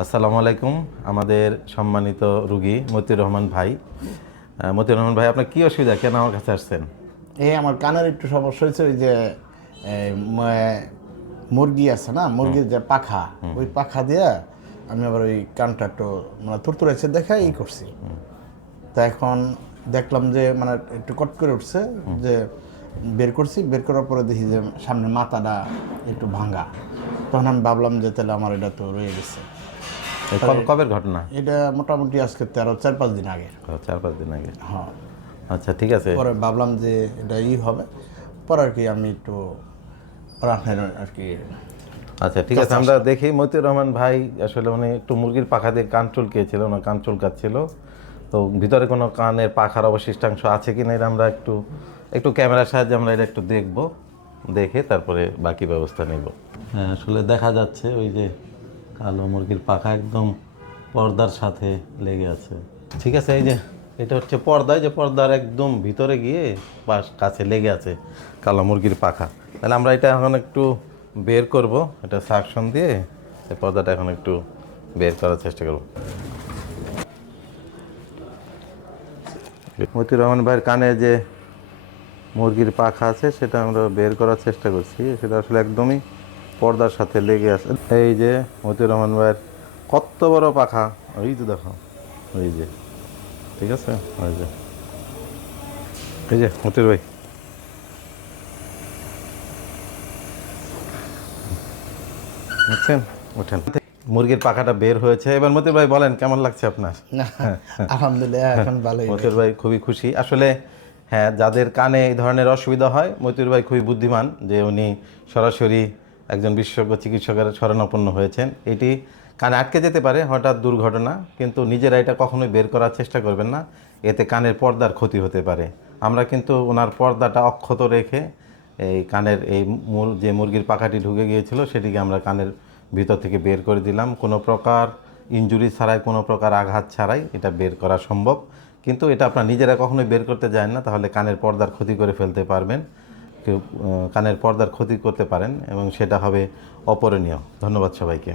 আসসালামু আলাইকুম আমাদের সম্মানিত রুগী মতিউর রহমান ভাই। মতিউর রহমান ভাই আপনার কি অসুবিধা? কেন আমার কাছে আসছেন? এই আমার কানের একটু সমস্যা হয়েছে ওই যে মুরগি আছে না মুরগির যে পাখা ওই পাখা দিয়ে আমি আবার ওই কানটা একটু মানে তুরতুরাইছে দেখে ই করছি। তা এখন দেখলাম যে মানে একটু কট করে উঠছে যে বের করছি বের করার পরে দেখি যে সামনে মাথাটা একটু ভাঙা। তখন আমি ভাবলাম যে তাহলে আমার এটা তো রয়ে গেছে। কবের ঘটনা? এটা মোটামুটি আজকে তেরো চার পাঁচ দিন আগে। চার পাঁচ দিন আগে। হ্যাঁ। আচ্ছা ঠিক আছে। পরে ভাবলাম যে এটা ই হবে। পরে আর কি আমি একটু রাখেন আর কি আচ্ছা ঠিক আছে আমরা দেখি। মতিউর রহমান ভাই আসলে উনি একটু মুরগির পাখা দিয়ে কান চুলকিয়েছিল ওনার কান চুলকাচ্ছিল। তো ভিতরে কোনো কানের পাখার অবশিষ্টাংশ আছে কিনা এটা আমরা একটু একটু ক্যামেরার সাহায্যে আমরা এটা একটু দেখব দেখে তারপরে বাকি ব্যবস্থা নেব। হ্যাঁ আসলে দেখা যাচ্ছে ওই যে কালো মুরগির পাখা একদম পর্দার সাথে লেগে আছে। ঠিক আছে, এই যে এটা হচ্ছে পর্দা যে পর্দার একদম ভিতরে গিয়ে পাশ কাছে লেগে আছে কালো মুরগির পাখা। তাহলে আমরা এটা এখন একটু বের করব, এটা সাকশন দিয়ে এই পর্দাটা এখন একটু বের করার চেষ্টা করব। মতিউর রহমান ভাইয়ের কানে যে মুরগির পাখা আছে, সেটা আমরা বের করার চেষ্টা করছি। সেটা আসলে একদমই পর্দার সাথে লেগে আছে। এই যে মতিউর রহমান ভাইয়ের কত বড় পাখা। ওই তো দেখো ওই যে ঠিক আছে? ওই যে এই যে মতির ভাই। বুঝছেন ওঠেন মুরগির পাখাটা বের হয়েছে। এবার মতির ভাই বলেন কেমন লাগছে আপনার? আলহামদুলিল্লাহ এখন ভালোই। মতিউর ভাই খুবই খুশি। আসলে হ্যাঁ যাদের কানে এই ধরনের অসুবিধা হয় মতির ভাই খুবই বুদ্ধিমান যে উনি সরাসরি একজন বিশেষজ্ঞ চিকিৎসকের শরণাপন্ন হয়েছেন। এটি কানে আটকে যেতে পারে, হঠাৎ দুর্ঘটনা, কিন্তু নিজেরা এটা কখনোই বের করার চেষ্টা করবেন না। এতে কানের পর্দার ক্ষতি হতে পারে। আমরা কিন্তু ওনার পর্দাটা অক্ষত রেখে এই কানের এই মূল যে মুরগির পাখাটি ঢুকে গিয়েছিল, সেটিকে আমরা কানের ভিতর থেকে বের করে দিলাম। কোনো প্রকার ইনজুরি ছাড়াই, কোনো প্রকার আঘাত ছাড়াই এটা বের করা সম্ভব। কিন্তু এটা আপনার নিজেরা কখনোই বের করতে যায় না, তাহলে কানের পর্দার ক্ষতি করে ফেলতে পারবেন। কানের পর্দার ক্ষতি করতে পারেন এবং সেটা হবে অপরণীয়। ধন্যবাদ সবাইকে।